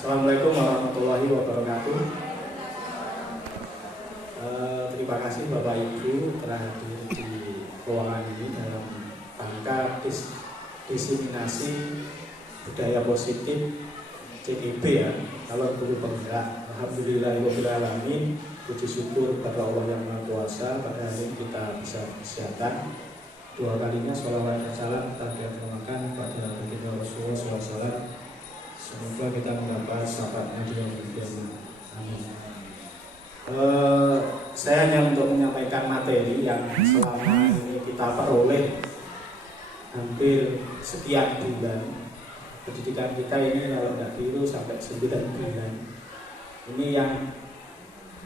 Assalamualaikum warahmatullahi wabarakatuh. Terima kasih Bapak Ibu telah hadir di ruangan ini dalam rangka diseminasi budaya positif CIB ya, calon guru penggerak. Alhamdulillahirobbilalamin, puji syukur pada Allah yang Maha Kuasa, pada hari ini kita bisa kesehatan. Dua kalinya sholawat dan salam kita diaturkan pada baginda Rasulullah SAW. Semoga kita mendapat syafaatnya di yaumil qiyamah. Amin. Saya hanya untuk menyampaikan materi yang selama ini kita peroleh hampir sekian bulan. Pendidikan kita ini kalau tidak keliru sampai 9 bulan. Ini yang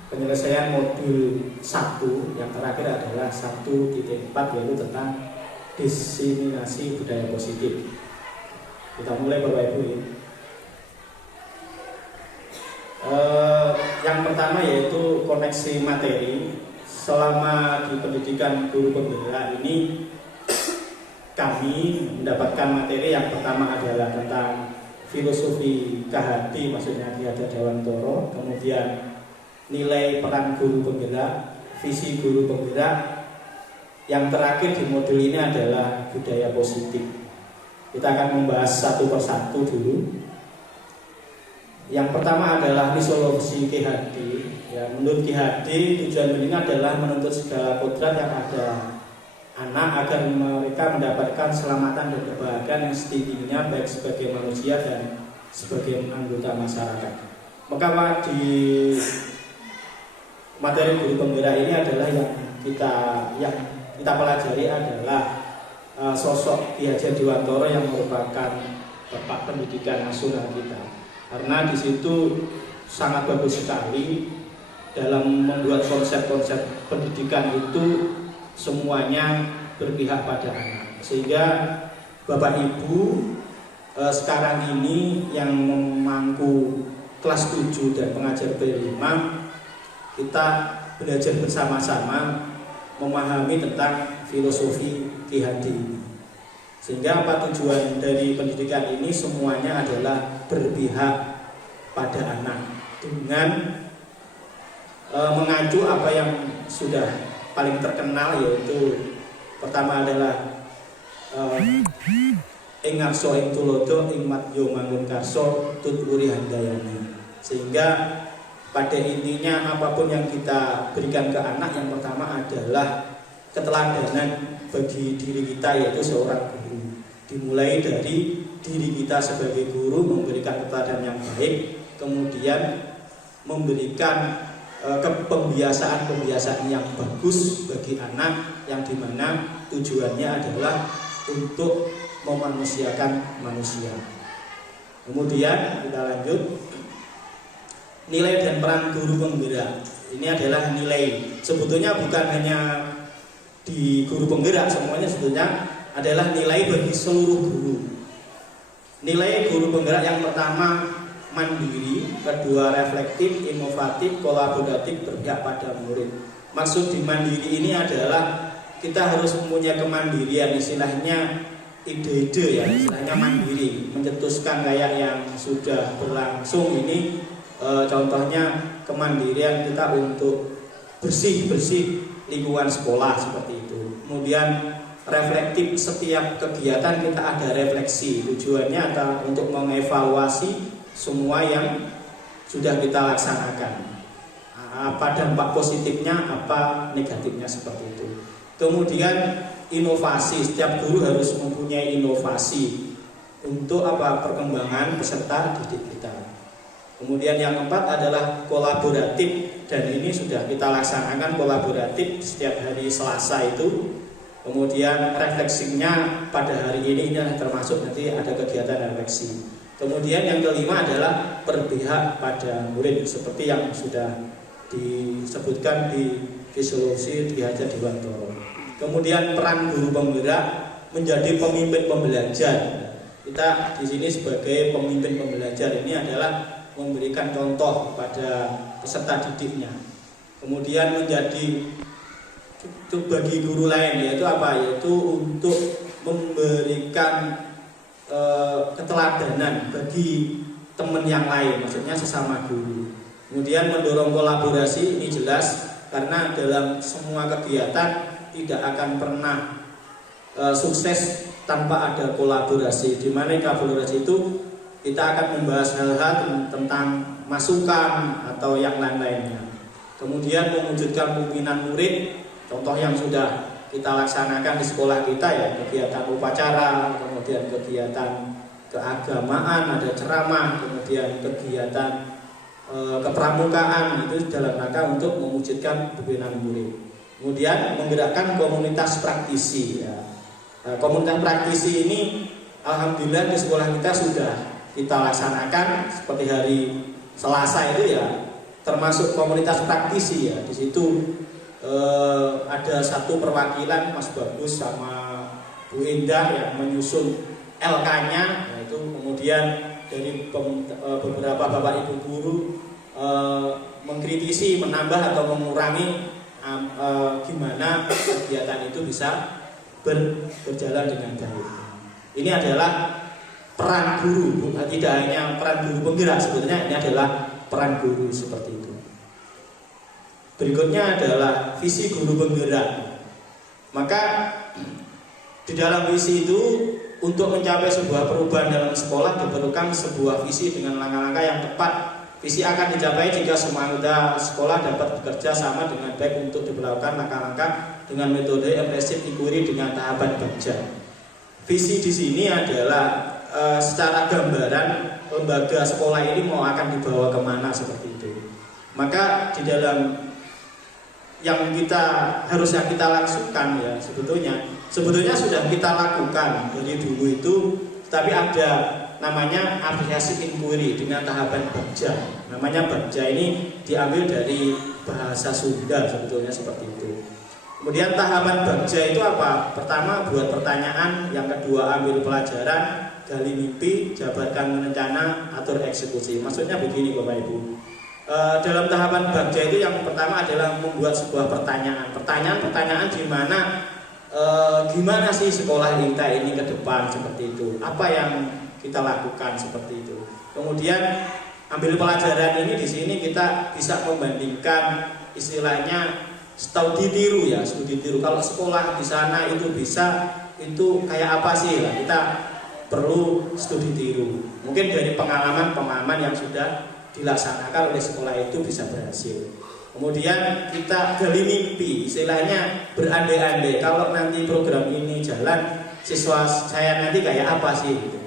penyelesaian modul 1 yang terakhir adalah 1.4, yaitu tentang diseminasi budaya positif. Kita mulai Bapak Ibu ya. Yang pertama yaitu koneksi materi. Selama di pendidikan guru penggerak ini kami mendapatkan materi yang pertama adalah tentang filosofi KHD, maksudnya Ki Hajar Dewantara, kemudian nilai peran guru penggerak, visi guru penggerak. Yang terakhir di modul ini adalah budaya positif. Kita akan membahas satu persatu dulu. Yang pertama adalah misologi Ki HD. Ya, menurut Ki HD, tujuan pendidikan adalah menuntut segala kodrat yang ada anak agar mereka mendapatkan keselamatan dan kebahagiaan yang setingginya, baik sebagai manusia dan sebagai anggota masyarakat. Maka di materi guru penggerak ini adalah yang kita pelajari adalah sosok Ki Hajar Dewantara yang merupakan bapak pendidikan nasional kita. Karena di situ sangat bagus sekali dalam membuat konsep-konsep pendidikan itu semuanya berpihak pada anak. Sehingga Bapak Ibu sekarang ini yang memangku kelas 7 dan pengajar B5, kita belajar bersama-sama memahami tentang filosofi Ki HD ini. Sehingga apa tujuan dari pendidikan ini? Semuanya adalah berpihak pada anak dengan mengacu apa yang sudah paling terkenal, yaitu pertama adalah ing ngarsa ing tulodo ing madya mangun karso tutwuri handayani. Sehingga pada intinya apapun yang kita berikan ke anak, yang pertama adalah keteladanan bagi diri kita, yaitu seorang guru. Dimulai dari diri kita sebagai guru, memberikan keteladanan yang baik, kemudian memberikan pembiasaan yang bagus bagi anak, yang dimana tujuannya adalah untuk memanusiakan manusia. Kemudian kita lanjut, nilai dan peran guru penggerak. Ini adalah nilai, sebetulnya bukan hanya di guru penggerak, semuanya sebetulnya adalah nilai bagi seluruh guru. Nilai guru penggerak yang pertama mandiri, kedua reflektif, inovatif, kolaboratif, berpihak pada murid. Maksud di mandiri ini adalah kita harus mempunyai kemandirian, istilahnya ide-ide ya, istilahnya mandiri, mencetuskan kayak yang sudah berlangsung ini. Contohnya kemandirian kita untuk bersih-bersih lingkungan sekolah seperti itu. Kemudian reflektif, setiap kegiatan kita ada refleksi, tujuannya adalah untuk mengevaluasi semua yang sudah kita laksanakan, apa dampak positifnya, apa negatifnya, seperti itu. Kemudian inovasi, setiap guru harus mempunyai inovasi untuk apa, perkembangan peserta didik kita. Kemudian yang keempat adalah kolaboratif, dan ini sudah kita laksanakan kolaboratif setiap hari Selasa itu. Kemudian refleksinya pada hari ini termasuk nanti ada kegiatan refleksi. Kemudian yang kelima adalah berpihak pada murid, seperti yang sudah disebutkan di filosofi Ki Hajar Dewantara. Kemudian peran guru penggerak menjadi pemimpin pembelajar. Kita di sini sebagai pemimpin pembelajar ini adalah memberikan contoh pada peserta didiknya. Kemudian menjadi bagi guru lain, yaitu apa? Yaitu untuk memberikan keteladanan bagi teman yang lain, maksudnya sesama guru. Kemudian mendorong kolaborasi, ini jelas karena dalam semua kegiatan tidak akan pernah sukses tanpa ada kolaborasi. Di mana kolaborasi itu kita akan membahas hal-hal tentang masukan atau yang lain-lainnya. Kemudian mewujudkan pimpinan murid, contoh yang sudah kita laksanakan di sekolah kita ya, kegiatan upacara, kemudian kegiatan keagamaan, ada ceramah, kemudian kegiatan kepramukaan, itu dalam rangka untuk mewujudkan pimpinan murid. Kemudian menggerakkan komunitas praktisi ya. Komunitas praktisi ini alhamdulillah di sekolah kita sudah kita laksanakan seperti hari Selasa itu ya, termasuk komunitas praktisi ya. Di situ ada satu perwakilan Mas Bagus sama Bu Indah yang menyusun LK-nya, yaitu kemudian dari beberapa bapak ibu guru mengkritisi, menambah atau mengurangi gimana kegiatan itu bisa berjalan dengan baik. Ini adalah peran guru, tidak hanya peran guru penggerak, sebetulnya ini adalah peran guru seperti itu. Berikutnya adalah visi guru penggerak. Maka di dalam visi itu, untuk mencapai sebuah perubahan dalam sekolah diperlukan sebuah visi dengan langkah-langkah yang tepat. Visi akan dicapai jika semua anggota sekolah dapat bekerja sama dengan baik untuk diberlakukan langkah-langkah dengan metode impresif inquiry dengan tahapan bagja. Visi di sini adalah secara gambaran lembaga sekolah ini mau akan dibawa kemana seperti itu. Maka di dalam yang harusnya kita lakukan ya, sebetulnya sudah kita lakukan dari dulu itu, tapi ada namanya aplikasi inquiry dengan tahapan bagja. Namanya bagja ini diambil dari bahasa Sunda sebetulnya seperti itu. Kemudian tahapan bagja itu apa? Pertama buat pertanyaan, yang kedua ambil pelajaran, gali mimpi, jabarkan rencana, atur eksekusi. Maksudnya begini Bapak Ibu. Dalam tahapan bagja itu yang pertama adalah membuat sebuah pertanyaan di mana gimana sih sekolah kita ini ke depan seperti itu. Apa yang kita lakukan seperti itu. Kemudian ambil pelajaran ini, di sini kita bisa membandingkan istilahnya studi tiru ya, studi tiru. Kalau sekolah di sana itu bisa, itu kayak apa sih lah, kita perlu studi tiru. Mungkin dari pengalaman yang sudah dilaksanakan oleh sekolah itu bisa berhasil. Kemudian kita gali mimpi, istilahnya berandai-andai kalau nanti program ini jalan, siswa saya nanti kayak apa sih gitu.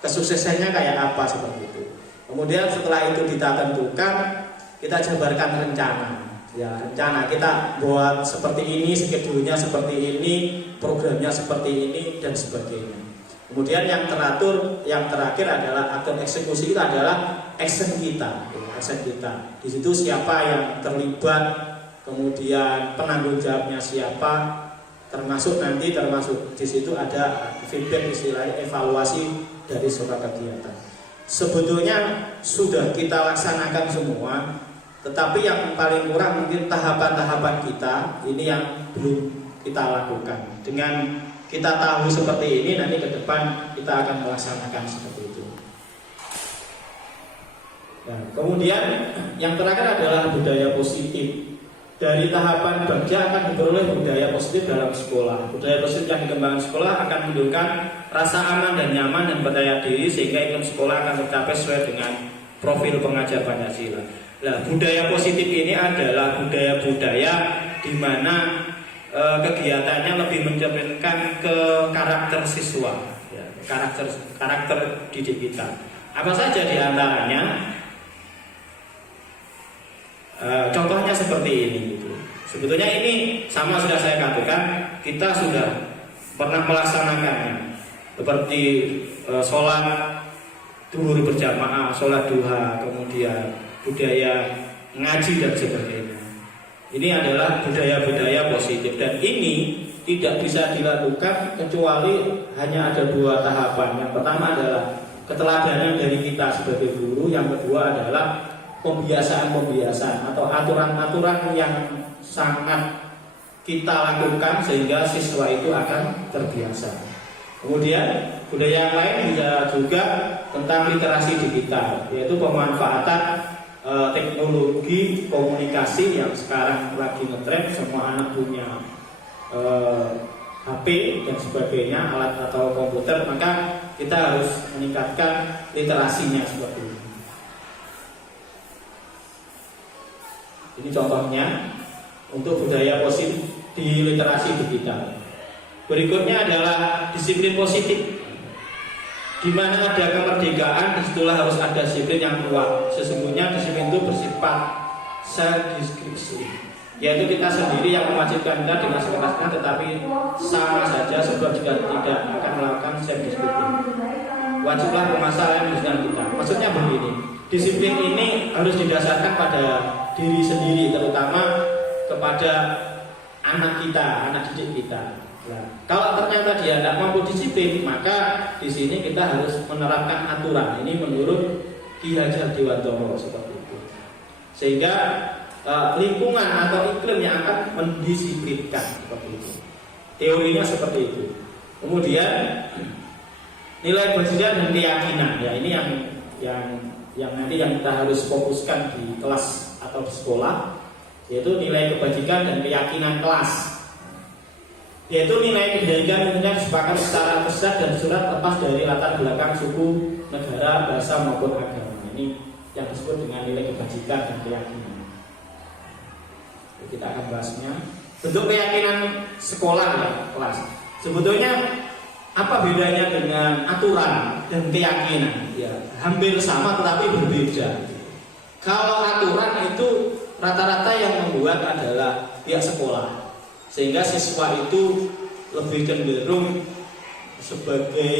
Kesuksesannya kayak apa seperti itu. Kemudian setelah itu kita tentukan, kita jabarkan rencana. Ya, rencana kita buat seperti ini, schedule-nya seperti ini, programnya seperti ini dan sebagainya. Kemudian yang terakhir adalah atur eksekusi, itu adalah action kita. Di situ siapa yang terlibat, kemudian penanggung jawabnya siapa, termasuk di situ ada feedback, istilahnya evaluasi dari suatu kegiatan. Sebetulnya sudah kita laksanakan semua, tetapi yang paling kurang mungkin tahapan-tahapan kita ini yang belum kita lakukan. Dengan kita tahu seperti ini, nanti ke depan kita akan melaksanakan seperti itu. Nah, kemudian yang terakhir adalah budaya positif. Dari tahapan bagja akan diperoleh budaya positif dalam sekolah. Budaya positif yang dikembangkan sekolah akan menunjukkan rasa aman dan nyaman dan percaya diri, sehingga iklim sekolah akan tercapai sesuai dengan profil pengajar Pancasila. Nah, budaya positif ini adalah budaya-budaya di mana kegiatannya lebih mencerminkan ke karakter siswa, ya, karakter didik kita. Apa saja di antaranya? Contohnya seperti ini gitu. Sebetulnya ini sama sudah saya katakan, kita sudah pernah melaksanakannya, seperti sholat duhur berjamaah, sholat duha, kemudian budaya ngaji dan sebagainya. Ini adalah budaya-budaya positif, dan ini tidak bisa dilakukan kecuali hanya ada dua tahapan. Yang pertama adalah keteladanan dari kita sebagai guru, yang kedua adalah pembiasaan atau aturan-aturan yang sangat kita lakukan sehingga siswa itu akan terbiasa. Kemudian budaya lain bisa juga tentang literasi digital, yaitu pemanfaatan teknologi komunikasi yang sekarang lagi ngetren. Semua anak punya HP dan sebagainya, alat atau komputer, maka kita harus meningkatkan literasinya seperti ini. Ini contohnya untuk budaya positif di literasi digital. Berikutnya adalah disiplin positif, di mana ada kemerdekaan, disitulah harus ada disiplin yang kuat. Sesungguhnya disiplin itu bersifat self-deskripsi, yaitu kita sendiri yang mewajibkan kita dengan sekerasnya, tetapi sama saja sebab jika tidak akan melakukan self-deskripsi. Wajiblah permasalahan dengan kita. Maksudnya begini, disiplin ini harus didasarkan pada diri sendiri, terutama kepada anak kita, anak didik kita. Nah, kalau ternyata dia tidak mampu disiplin, maka di sini kita harus menerapkan aturan. Ini menurut Ki Hajar Dewantoro seperti itu. Sehingga lingkungan atau iklim yang akan mendisiplinkan seperti itu. Teorinya seperti itu. Kemudian nilai kebajikan dan keyakinan. Ya, ini yang nanti yang kita harus fokuskan di kelas atau di sekolah, yaitu nilai kebajikan dan keyakinan kelas. Yaitu nilai kebajikan tentunya disepakati secara besar dan surat lepas dari latar belakang suku, negara, bahasa maupun agama. Ini yang disebut dengan nilai kebajikan dan keyakinan. Kita akan bahasnya. Bentuk keyakinan sekolah ya, kelas. Sebetulnya apa bedanya dengan aturan dan keyakinan? Ya, hampir sama tetapi berbeda. Kalau aturan itu rata-rata yang membuat adalah pihak sekolah, sehingga siswa itu lebih cenderung sebagai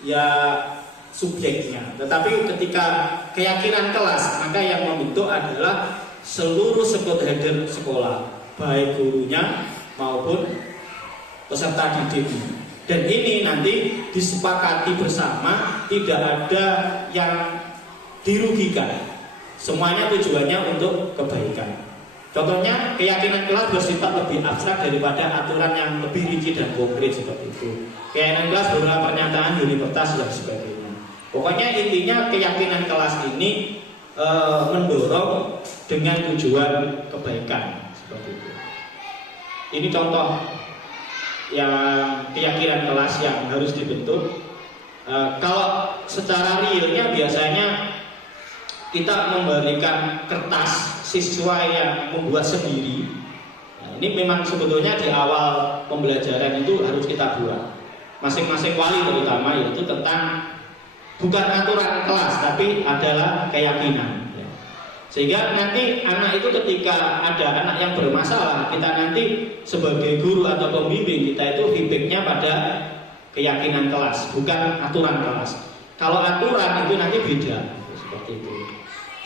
ya subjeknya. Tetapi ketika keyakinan kelas, maka yang membentuk adalah seluruh stakeholder sekolah, baik gurunya maupun peserta didiknya. Dan ini nanti disepakati bersama, tidak ada yang dirugikan. Semuanya tujuannya untuk kebaikan. Contohnya, keyakinan kelas bersifat lebih abstrak daripada aturan yang lebih rinci dan konkret seperti itu. Keyakinan kelas berupa pernyataan, universitas dan sebagainya. Pokoknya intinya keyakinan kelas ini mendorong dengan tujuan kebaikan seperti itu. Ini contoh yang keyakinan kelas yang harus dibentuk. Kalau secara realnya biasanya kita memberikan kertas siswa yang membuat sendiri. Nah, ini memang sebetulnya di awal pembelajaran itu harus kita buat. Masing-masing wali terutama, yaitu tentang bukan aturan kelas tapi adalah keyakinan. Sehingga nanti anak itu ketika ada anak yang bermasalah, kita nanti sebagai guru atau pembimbing kita itu feedbacknya pada keyakinan kelas, bukan aturan kelas. Kalau aturan itu nanti beda, seperti itu.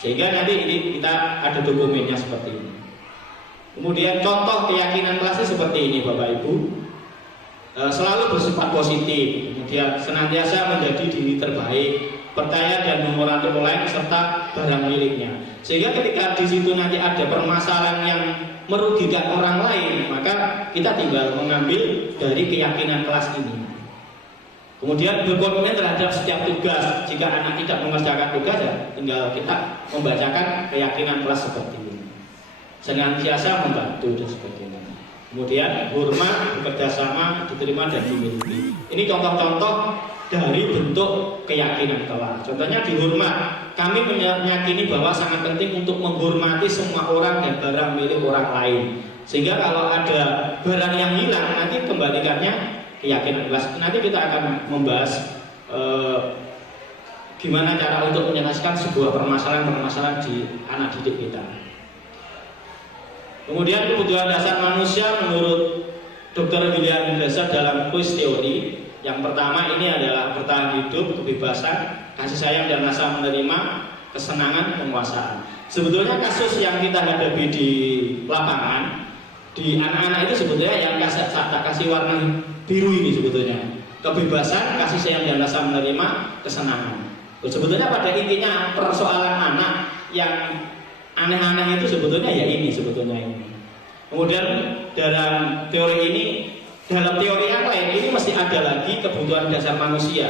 Sehingga nanti ini kita ada dokumennya seperti ini. Kemudian contoh keyakinan kelasnya seperti ini, Bapak Ibu. Selalu bersifat positif, kemudian senantiasa menjadi diri terbaik, percaya dan menghormati orang lain serta barang miliknya. Sehingga ketika di situ nanti ada permasalahan yang merugikan orang lain, maka kita tinggal mengambil dari keyakinan kelas ini. Kemudian berkomitmen terhadap setiap tugas. Jika anak tidak mengerjakan tugas, ya tinggal kita membacakan keyakinan kelas seperti ini. Senantiasa membantu dan sebagainya. Kemudian hormat, bekerja sama, diterima dan dimiliki. Ini contoh-contoh dari bentuk keyakinan kelas. Contohnya di hormat, kami meyakini bahwa sangat penting untuk menghormati semua orang dan barang milik orang lain. Sehingga kalau ada barang yang hilang, nanti kembalikannya keyakinan kelas. Nanti kita akan membahas gimana cara untuk menyelesaikan sebuah permasalahan di anak didik kita. Kemudian kebutuhan dasar manusia menurut Dr. William Glasser dalam kuis teori. Yang pertama ini adalah bertahan hidup, kebebasan, kasih sayang dan rasa menerima, kesenangan, penguasaan. Sebetulnya kasus yang kita hadapi di lapangan, di anak-anak itu sebetulnya yang tak kasih warna biru ini sebetulnya. Kebebasan, kasih sayang dan rasa menerima, kesenangan. Sebetulnya pada intinya persoalan anak yang aneh-aneh itu sebetulnya ya ini sebetulnya ini. Kemudian dalam teori ini dalam teori yang lain ini masih ada lagi kebutuhan dasar manusia,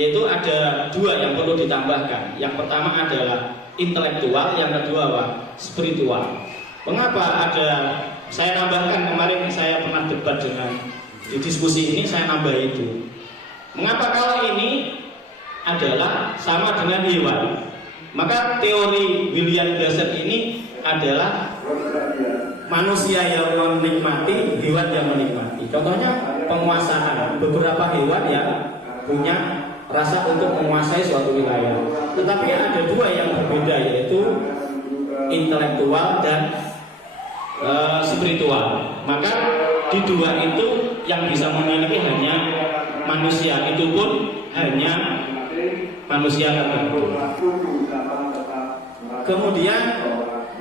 yaitu ada dua yang perlu ditambahkan. Yang pertama adalah intelektual, yang kedua spiritual. Mengapa ada, saya nambahkan, kemarin saya pernah debat dengan di diskusi ini, saya nambah itu. Mengapa kalau ini adalah sama dengan hewan? Maka teori William Glasser ini adalah manusia yang menikmati, hewan yang menikmati. Contohnya penguasaan. Beberapa hewan yang punya rasa untuk menguasai suatu wilayah. Tetapi ada dua yang berbeda, yaitu intelektual dan spiritual. Maka di dua itu yang bisa memiliki hanya manusia, itu pun hanya manusia tertentu. Kemudian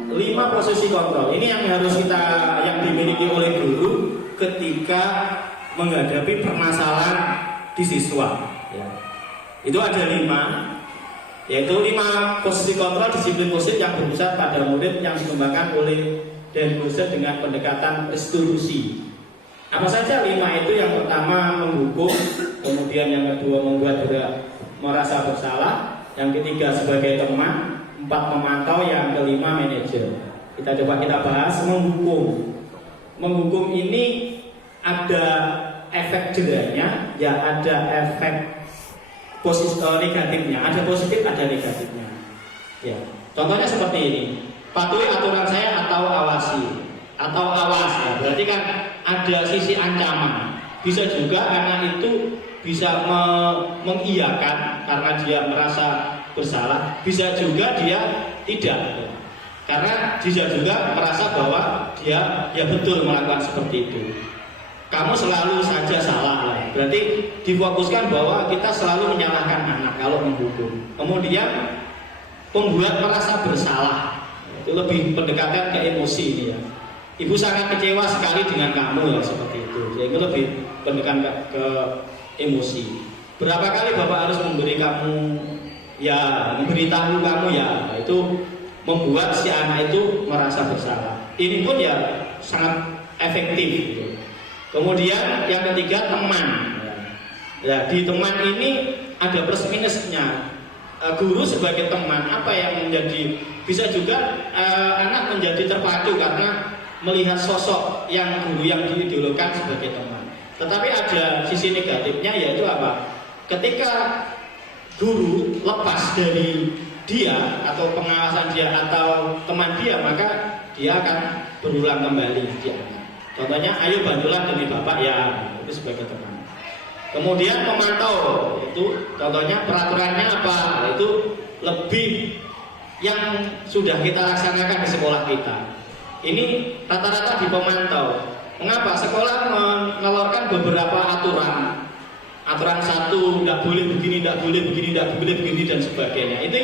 5 posisi kontrol ini yang harus yang dimiliki oleh guru ketika menghadapi permasalahan di siswa. Ya. Itu ada 5, yaitu 5 posisi kontrol disiplin positif yang berpusat pada murid yang dikembangkan oleh Dan Bose dengan pendekatan restitusi. Apa saja 5 itu? Yang pertama menghukum, kemudian yang kedua membuat merasa bersalah, yang ketiga sebagai teman, 4 memantau, yang kelima manajer. Kita bahas menghukum. Menghukum ini ada efek jerahnya, ya ada efek negatifnya, ada positif, ada negatifnya. Ya, contohnya seperti ini. Patuhi aturan saya atau awasi, atau awas ya. Berarti kan ada sisi ancaman. Bisa juga anak itu bisa mengiyakan karena dia merasa bersalah. Bisa juga dia tidak, karena dia juga merasa bahwa dia ya betul melakukan seperti itu. Kamu selalu saja salah lah. Berarti difokuskan bahwa kita selalu menyalahkan anak kalau menghukum. Kemudian pembuat merasa bersalah. Itu lebih pendekatan ke emosi ini ya. Ibu sangat kecewa sekali dengan kamu ya, seperti itu. Jadi lebih pendekatan ke emosi. Berapa kali Bapak harus memberi kamu ya, memberitahu kamu ya, itu membuat si anak itu merasa bersalah. Ini pun ya sangat efektif gitu. Kemudian yang ketiga teman. Ya, di teman ini ada plus minusnya. Guru sebagai teman, apa yang menjadi, bisa juga anak menjadi terpacu karena melihat sosok yang guru yang diidolakan sebagai teman. Tetapi ada sisi negatifnya, yaitu apa? Ketika guru lepas dari dia atau pengawasan dia atau teman dia, maka dia akan berulang kembali dia. Contohnya, ayo bantulah demi bapak ya, itu sebagai teman. Kemudian memantau, itu contohnya peraturannya apa, itu lebih yang sudah kita laksanakan di sekolah kita. Ini rata-rata di pemantau. Mengapa? Sekolah mengeluarkan beberapa aturan. Aturan 1, tidak boleh begini, tidak boleh begini, tidak boleh begini, dan sebagainya. Itu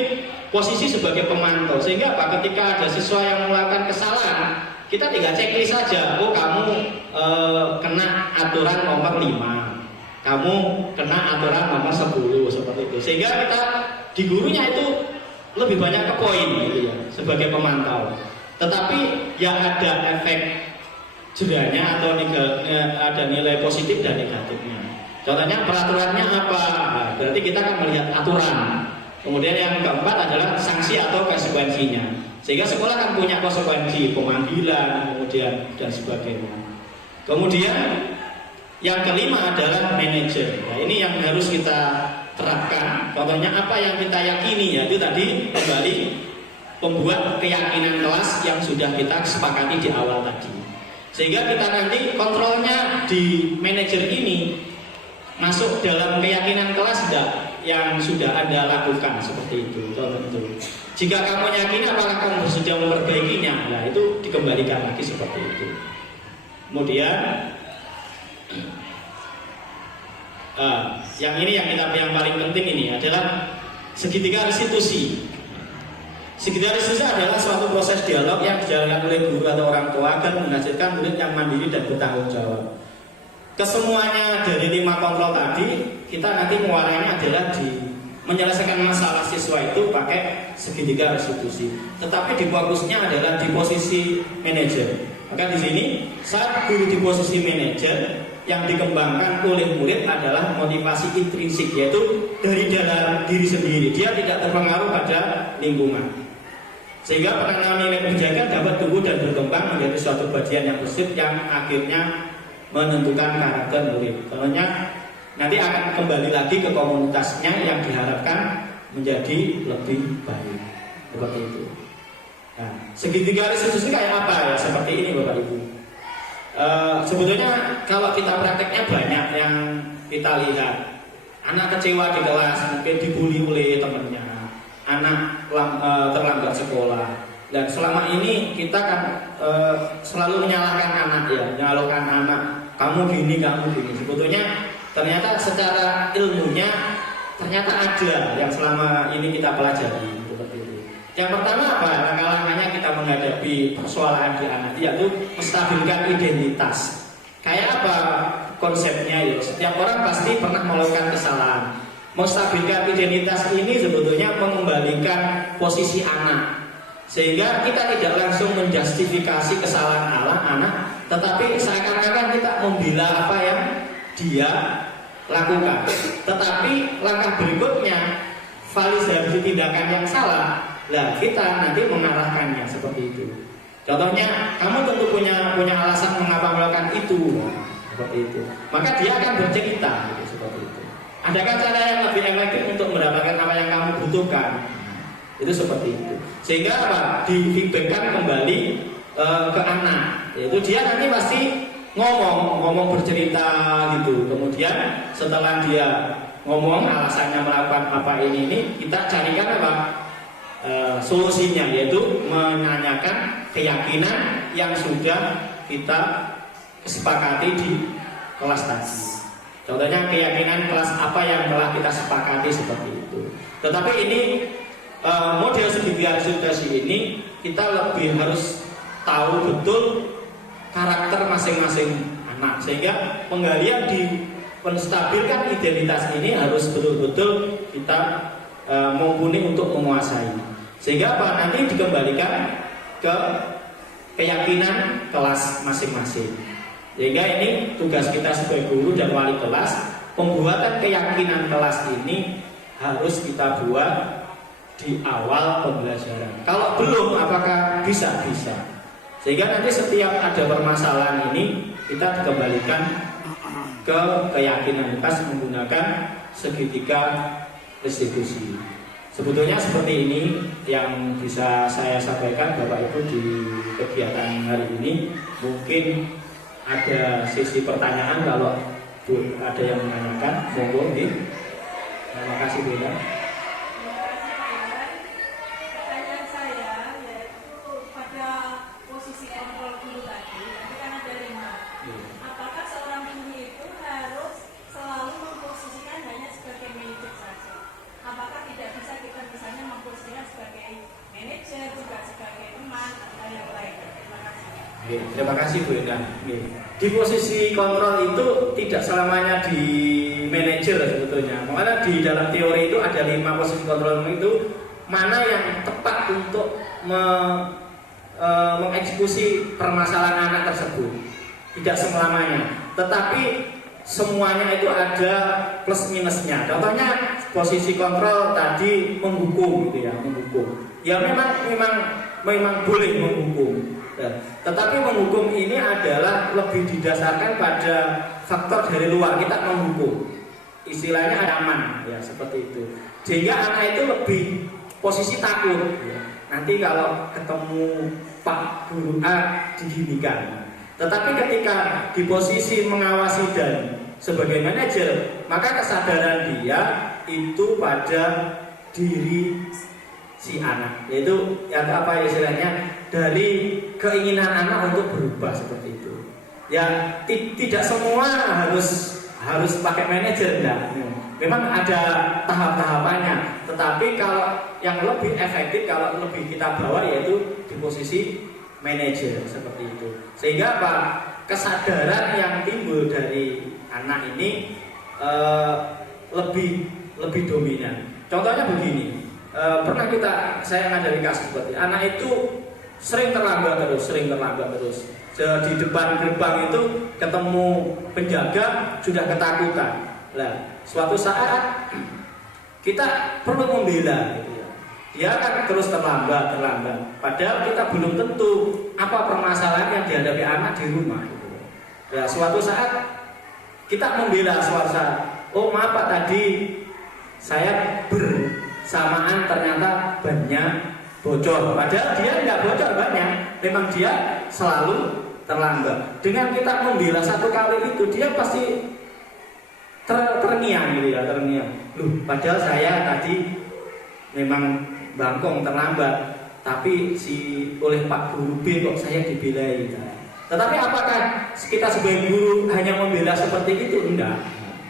posisi sebagai pemantau. Sehingga apa? Ketika ada siswa yang melakukan kesalahan, kita tinggal checklist saja. Oh, kamu kena aturan nomor 5. Kamu kena aturan nomor 10, seperti itu. Sehingga kita di gurunya itu lebih banyak ke poin gitu ya, sebagai pemantau. Tetapi ya ada efek jerahnya atau ada nilai positif dan negatifnya. Contohnya peraturannya apa? Nah, berarti kita akan melihat aturan. Kemudian yang keempat adalah sanksi atau konsekuensinya. Sehingga sekolah kan punya konsekuensi, pemanggilan, kemudian dan sebagainya. Kemudian yang kelima adalah manajer. Nah, ini yang harus kita terapkan. Contohnya apa yang kita yakini, yaitu tadi kembali membuat keyakinan kelas yang sudah kita sepakati di awal tadi. Sehingga kita nanti kontrolnya di manajer ini masuk dalam keyakinan kelas tidak yang sudah Anda lakukan seperti itu. Tentu. Jika kamu yakin, apakah kamu bersedia memperbaikinya? Nah, itu dikembalikan lagi seperti itu. Kemudian yang ini yang paling penting ini adalah segitiga restitusi. Segitiga restitusi adalah suatu proses dialog yang dijalankan oleh guru atau orang tua agar menghasilkan murid yang mandiri dan bertanggung jawab. Kesemuanya dari 5 kontrol tadi, kita nanti muaranya adalah di menyelesaikan masalah siswa itu pakai segitiga restitusi. Tetapi di fokusnya adalah di posisi manajer. Maka di sini saat guru di posisi manajer, yang dikembangkan oleh murid adalah motivasi intrinsik, yaitu dari dalam diri sendiri. Dia tidak terpengaruh pada lingkungan. Sehingga penanaman nilai kebijakan dapat tumbuh dan berkembang menjadi suatu bagian yang positif yang akhirnya menentukan karakter murid. Contohnya nanti akan kembali lagi ke komunitasnya yang diharapkan menjadi lebih baik. Seperti itu. Nah, segitiga restitusi kayak apa ya? Seperti ini Bapak Ibu. Sebetulnya kalau kita prakteknya banyak yang kita lihat. Anak kecewa di kelas, mungkin dibully oleh temannya. Anak terlambat sekolah. Dan selama ini kita kan selalu menyalahkan anak ya, menyalahkan anak. Kamu gini. Sebetulnya ternyata secara ilmunya ternyata ada yang selama ini kita pelajari. Yang pertama apa? Langkah-langkahnya kita menghadapi persoalan di anak, yaitu menstabilkan identitas. Kayak apa konsepnya ya? Setiap orang pasti pernah melakukan kesalahan. Menstabilkan identitas ini sebetulnya mengembalikan posisi anak, sehingga kita tidak langsung menjustifikasi kesalahan anak, tetapi seakan-akan kita membela apa yang dia lakukan. Tetapi langkah berikutnya, validasi tindakan yang salah. Nah, kita nanti mengarahkannya seperti itu. Contohnya, kamu tentu punya alasan mengapa melakukan itu, seperti itu. Maka dia akan bercerita, gitu, seperti itu. Adakah cara yang lebih efektif untuk mendapatkan apa yang kamu butuhkan? Itu seperti itu. Sehingga apa? Di-feedbackkan kembali ke anak. Yaitu dia nanti pasti ngomong bercerita gitu. Kemudian setelah dia ngomong alasannya melakukan apa ini kita carikan apa? Solusinya, yaitu menanyakan keyakinan yang sudah kita kesepakati di kelas tadi. Contohnya keyakinan kelas apa yang telah kita sepakati seperti itu. Tetapi ini model segitiga restitusi ini kita lebih harus tahu betul karakter masing-masing anak, sehingga penggalian di menstabilkan identitas ini harus betul-betul kita mumpuni untuk menguasai. Sehingga apa? Nanti dikembalikan ke keyakinan kelas masing-masing. Sehingga ini tugas kita sebagai guru dan wali kelas, pembuatan keyakinan kelas ini harus kita buat di awal pembelajaran. Kalau belum, apakah bisa? Sehingga nanti setiap ada permasalahan ini kita dikembalikan ke keyakinan kelas menggunakan segitiga restitusi. Sebetulnya seperti ini yang bisa saya sampaikan Bapak Ibu di kegiatan hari ini. Mungkin ada sesi pertanyaan, kalau ada yang menanyakan, monggo. Terima kasih Bu. Pertanyaan saya yaitu pada posisi kontrol guru tadi, nanti kan ada 5. Apakah seorang guru itu harus selalu memposisikan hanya sebagai manajer saja? Apakah tidak bisa kita misalnya memposisikan sebagai manajer, juga sebagai teman atau yang lain? Terima kasih. Terima kasih Bu Enda. Di posisi kontrol itu tidak selamanya di manajer sebetulnya. Makanya di dalam teori itu ada 5 posisi kontrol itu, mana yang tepat untuk mengeksekusi permasalahan anak tersebut. Tidak selamanya, tetapi semuanya itu ada plus minusnya. Contohnya posisi kontrol tadi menghukum, gitu ya, menghukum. Ya memang boleh menghukum. Ya. Tetapi menghukum ini adalah lebih didasarkan pada faktor dari luar. Kita menghukum, istilahnya ancaman, ya seperti itu. Sehingga anak itu lebih posisi takut. Ya. Nanti kalau ketemu Pak Guru A diginikan. Tetapi ketika di posisi mengawasi dan sebagai manajer, maka kesadaran dia itu pada diri si anak, yaitu yang apa istilahnya, dari keinginan anak untuk berubah seperti itu. Ya tidak semua harus pakai manajer, enggak. Memang ada tahap-tahapannya. Tetapi kalau yang lebih efektif, kalau lebih kita bawa, yaitu di posisi manajer seperti itu. Sehingga apa? Kesadaran yang timbul dari anak ini lebih dominan. Contohnya begini, pernah saya ngajari kasus seperti anak itu sering terlambat terus. Di depan gerbang itu ketemu penjaga sudah ketakutan. Nah, suatu saat kita perlu membela gitu ya. Dia akan terus terlambat. Padahal kita belum tentu apa permasalahan yang dihadapi anak di rumah gitu. Nah, suatu saat kita membela suatu oh maaf Pak, tadi saya bersamaan ternyata bannya bocor. Padahal dia tidak bocor banyak, memang dia selalu terlambat. Dengan kita membela satu kali itu, dia pasti terngiang gitu ya, terngiang. Loh, padahal saya tadi memang bangkong terlambat, tapi oleh Pak Guru B kok saya dibelai. Tetapi apakah kita sebagai guru hanya membela seperti itu? Enggak.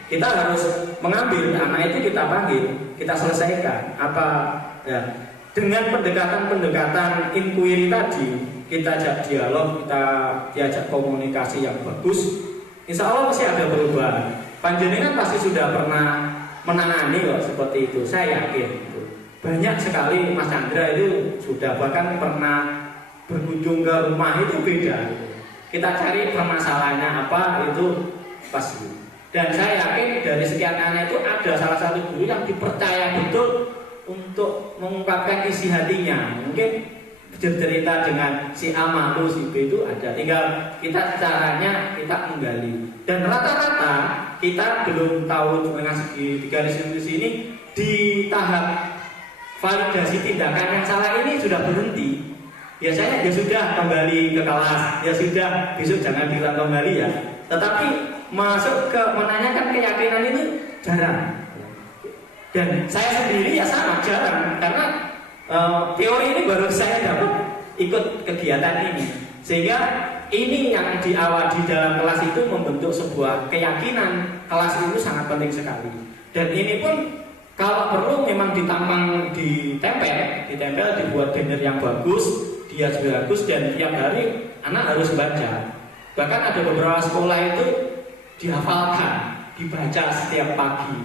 Kita harus mengambil anak itu, kita panggil, kita selesaikan. Ya, dengan pendekatan inquiry tadi, kita ajak dialog, kita diajak komunikasi yang bagus, insya Allah pasti ada perubahan. Panjenengan pasti sudah pernah menangani kok seperti itu, saya yakin. Banyak sekali Mas Chandra itu sudah bahkan pernah berkunjung ke rumah itu beda. Kita cari permasalahannya apa itu pasti. Dan saya yakin dari sekian anak itu ada salah satu guru yang dipercaya betul untuk mengungkapkan isi hatinya. Mungkin bercerita dengan si A malu, si B itu ada. Tinggal kita caranya kita menggali. Dan rata-rata kita belum tahu dengan segi 3 institusi ini di tahap validasi tindakan yang salah ini sudah berhenti. Biasanya ya sudah kembali ke kelas, ya sudah besok jangan bilang kembali ya. Tetapi masuk ke menanyakan keyakinan itu jarang. Dan saya sendiri ya sama jarang karena teori ini baru saya dapat ikut kegiatan ini. Sehingga ini yang di awal di dalam kelas itu membentuk sebuah keyakinan kelas itu sangat penting sekali. Dan ini pun kalau perlu memang ditempel dibuat banner yang bagus, dia juga bagus dan tiap hari anak harus baca. Bahkan ada beberapa sekolah itu dihafalkan, dibaca setiap pagi.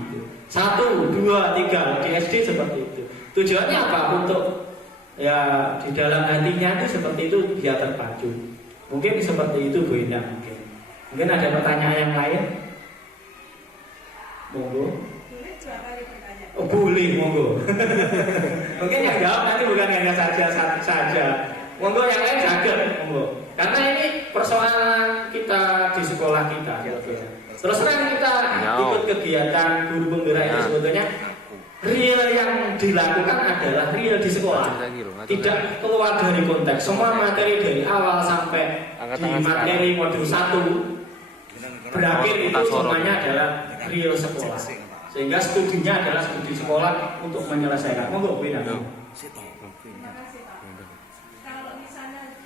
1, 2, 3 di SD seperti itu. Tujuannya apa? Untuk ya di dalam hatinya itu seperti itu dia terpacu. Mungkin seperti itu Bu Indah. Mungkin ada pertanyaan yang lain? Monggo. Boleh 2 kali bertanya. Oh, boleh, monggo. Mungkin yang jawab nanti bukan hanya saja. Monggo yang lain jaga, monggo. Karena ini persoalan kita di sekolah kita. Terus terang kita ikut kegiatan guru penggerak itu sebetulnya real yang dilakukan adalah real di sekolah, tidak keluar dari konteks. Semua materi dari awal sampai di materi modul 1 berakhir itu semuanya adalah real sekolah. Sehingga studinya adalah studi sekolah untuk menyelesaikan. Monggo beda. Terima kasih Pak. Kalau misalnya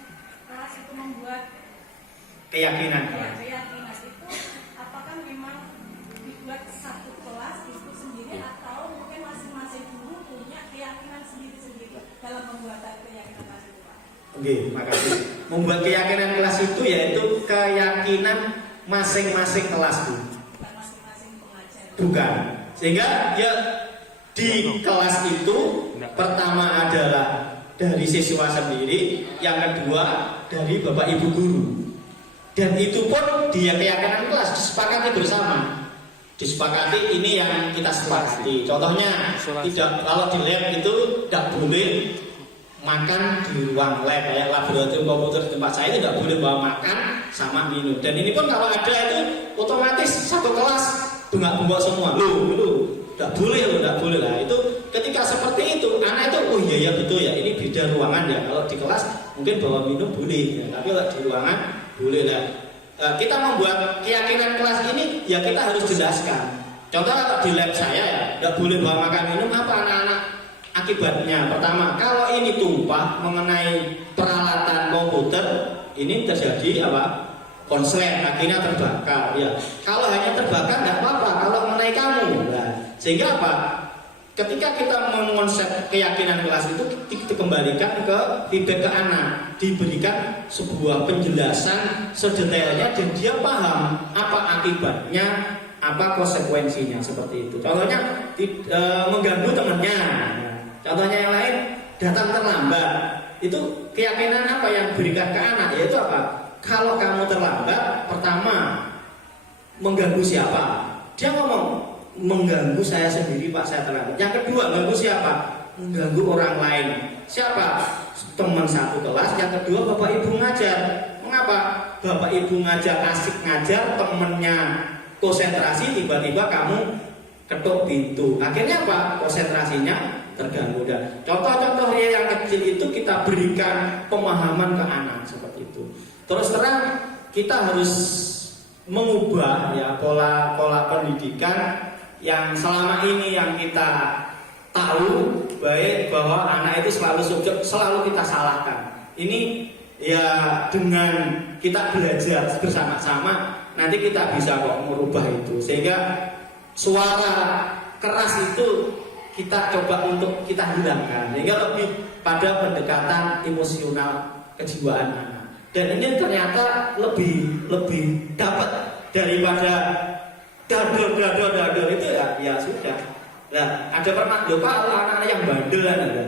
kelas itu membuat keyakinan. keyakinan itu, apakah memang dibuat satu kelas itu sendiri atau mungkin masing-masing guru punya keyakinan sendiri-sendiri dalam pembuatan keyakinan kelas itu Pak? Oke, makasih. Membuat keyakinan kelas itu yaitu keyakinan masing-masing kelas Bu. Bukan masing-masing pengajar. Bukan. Sehingga ya di kelas itu pertama adalah dari siswa sendiri, yang kedua dari Bapak Ibu guru. Dan itu pun dia keyakinan kelas disepakati bersama. Disepakati ini yang kita sepakati. Contohnya kalau di lab itu tidak boleh makan di ruang lab, kayak laboratorium komputer di tempat saya itu tidak boleh bawa makan sama minum. Dan ini pun kalau ada itu otomatis satu kelas bengak-bengok semua. Loh, tidak boleh lah. Itu ketika seperti itu anak itu oh iya betul ya, ini beda ruangan ya. Kalau di kelas mungkin bawa minum boleh, ya. Tapi kalau di ruangan boleh lah. Kita membuat keyakinan kelas ini ya kita harus jelaskan. Contoh kalau di lab saya ya tidak boleh bawa makan minum, apa anak-anak akibatnya? Pertama, kalau ini tumpah mengenai peralatan komputer, ini terjadi apa? Konslet, akhirnya terbakar. Ya, kalau hanya terbakar tidak apa-apa. Kalau mengenai kamu, nah, sehingga apa? Ketika kita mengonsep keyakinan kelas itu dikembalikan ke feedback ke anak, diberikan sebuah penjelasan sedetailnya dan dia paham apa akibatnya, apa konsekuensinya seperti itu. Contohnya mengganggu temannya. Contohnya yang lain datang terlambat, itu keyakinan apa yang diberikan ke anak? Yaitu apa? Kalau kamu terlambat, pertama mengganggu siapa? Dia ngomong, mengganggu saya sendiri Pak, saya terlambat. Yang kedua, mengganggu siapa? Mengganggu orang lain. Siapa? Teman satu kelas. Yang kedua, bapak ibu ngajar. Mengapa? Bapak ibu ngajar, asik ngajar, temennya konsentrasi, tiba-tiba kamu ketuk pintu. Akhirnya apa? Konsentrasinya terganggu. Dan contoh-contohnya yang kecil itu kita berikan pemahaman ke anak seperti itu. Terus terang kita harus mengubah ya pola pendidikan yang selama ini yang kita tahu baik bahwa anak itu selalu kita salahkan. Ini ya dengan kita belajar bersama-sama nanti kita bisa kok merubah itu, sehingga suara keras itu kita coba untuk kita hilangkan, sehingga lebih pada pendekatan emosional kejiwaan anak. Dan ini ternyata lebih dapat daripada dado itu ya sudah. Nah, ada pernah lupa anak-anak yang bandel ada.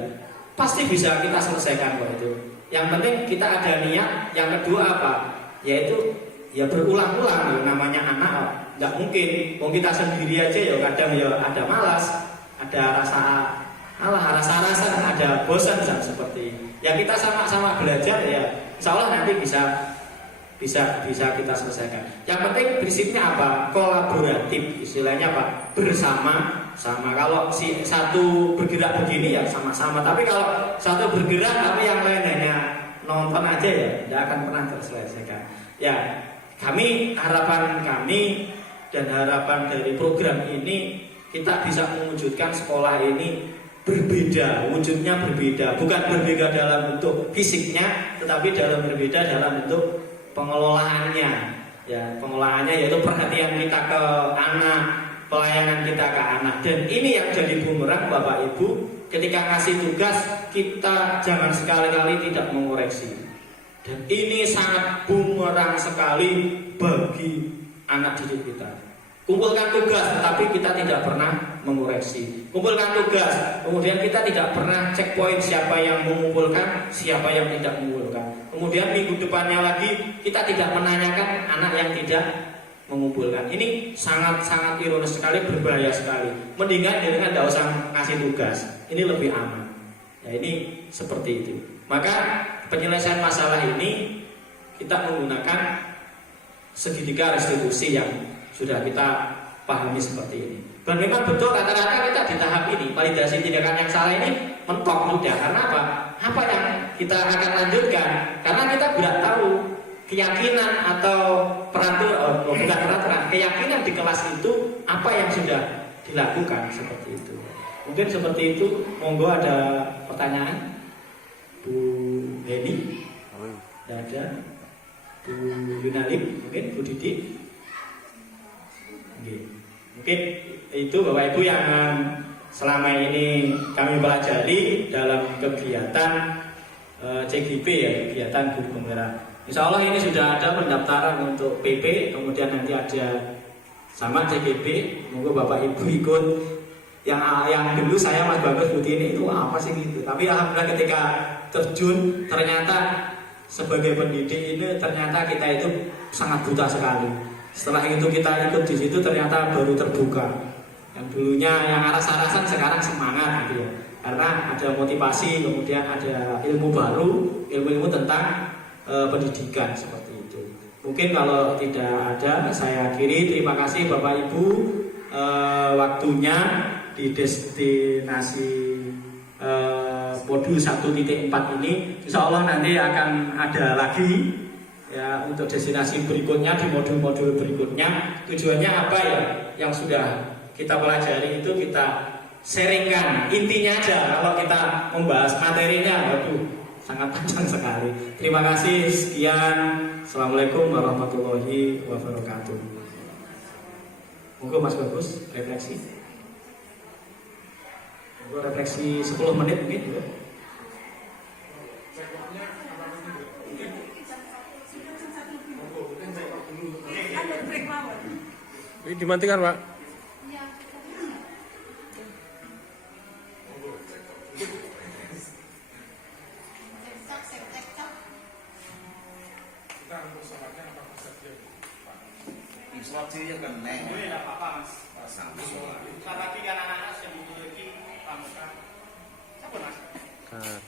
Pasti bisa kita selesaikan kok itu. Yang penting kita ada niat. Yang kedua apa? Yaitu ya berulang-ulang ya, namanya anak. Nggak mungkin mau kita sendiri aja ya kadang ya ada malas, ada rasa ada bosan seperti ini. Ya kita sama-sama belajar ya, insya Allah nanti bisa kita selesaikan. Yang penting prinsipnya apa? Kolaboratif, istilahnya apa? Bersama-sama. Kalau si satu bergerak begini ya sama-sama. Tapi kalau satu bergerak tapi yang lain hanya nonton aja ya tidak akan pernah terselesaikan. Ya harapan kami dan harapan dari program ini kita bisa mewujudkan sekolah ini berbeda, wujudnya berbeda, bukan berbeda dalam bentuk fisiknya, tetapi berbeda dalam bentuk pengelolaannya. Ya, pengelolaannya yaitu perhatian kita ke anak, pelayanan kita ke anak. Dan ini yang jadi bumerang Bapak Ibu, ketika kasih tugas kita jangan sekali-kali tidak mengoreksi. Dan ini sangat bumerang sekali bagi anak didik kita. Kumpulkan tugas, tetapi kita tidak pernah mengoreksi. Kumpulkan tugas, kemudian kita tidak pernah checkpoint siapa yang mengumpulkan, siapa yang tidak mengumpulkan. Kemudian minggu depannya lagi kita tidak menanyakan anak yang tidak mengumpulkan. Ini sangat-sangat ironis sekali, berbahaya sekali. Mendingan dengan tidak usah ngasih tugas. Ini lebih aman. Ya ini seperti itu. Maka penyelesaian masalah ini kita menggunakan segitiga restitusi yang sudah kita pahami seperti ini. Dan memang betul rata-rata kita di tahap ini validasi tindakan yang salah ini mentok mudah. Karena apa? Apa yang kita akan lanjutkan? Karena kita tidak tahu keyakinan atau peraturan, keyakinan di kelas itu apa yang sudah dilakukan seperti itu. Mungkin seperti itu. Monggo ada pertanyaan, Bu Heni, ada Bu Yunalim, mungkin Bu Didi. Mungkin itu Bapak Ibu yang selama ini kami pelajari dalam kegiatan CGP ya, kegiatan Guru Penggerak. Insya Allah ini sudah ada pendaftaran untuk PP, kemudian nanti ada sama CGP. Monggo Bapak Ibu ikut. Yang dulu saya Mas Bagus Budi ini itu apa sih gitu. Tapi alhamdulillah ketika terjun ternyata sebagai pendidik ini ternyata kita itu sangat buta sekali. Setelah itu kita ikut di situ ternyata baru terbuka. Yang dulunya yang aras-arasan sekarang semangat gitu ya. Karena ada motivasi, kemudian ada ilmu baru, ilmu tentang pendidikan seperti itu. Mungkin kalau tidak ada, saya akhiri. Terima kasih Bapak Ibu waktunya di destinasi modul 1.4 ini. Insya Allah nanti akan ada lagi ya untuk destinasi berikutnya di modul-modul berikutnya. Tujuannya apa ya? Yang sudah kita pelajari itu kita sharingkan. Intinya aja, kalau kita membahas materinya, waduh, sangat panjang sekali. Terima kasih, sekian. Assalamualaikum warahmatullahi wabarakatuh. Monggo Mas Bagus, refleksi. Monggo refleksi 10 menit mungkin. Ini dimantikan Pak. Instruksi ya kan neng. Tidak apa-apa mas. Sama. Karena tiga anak-anak sudah butuh lagi pamuka. Siapa mas? Kak.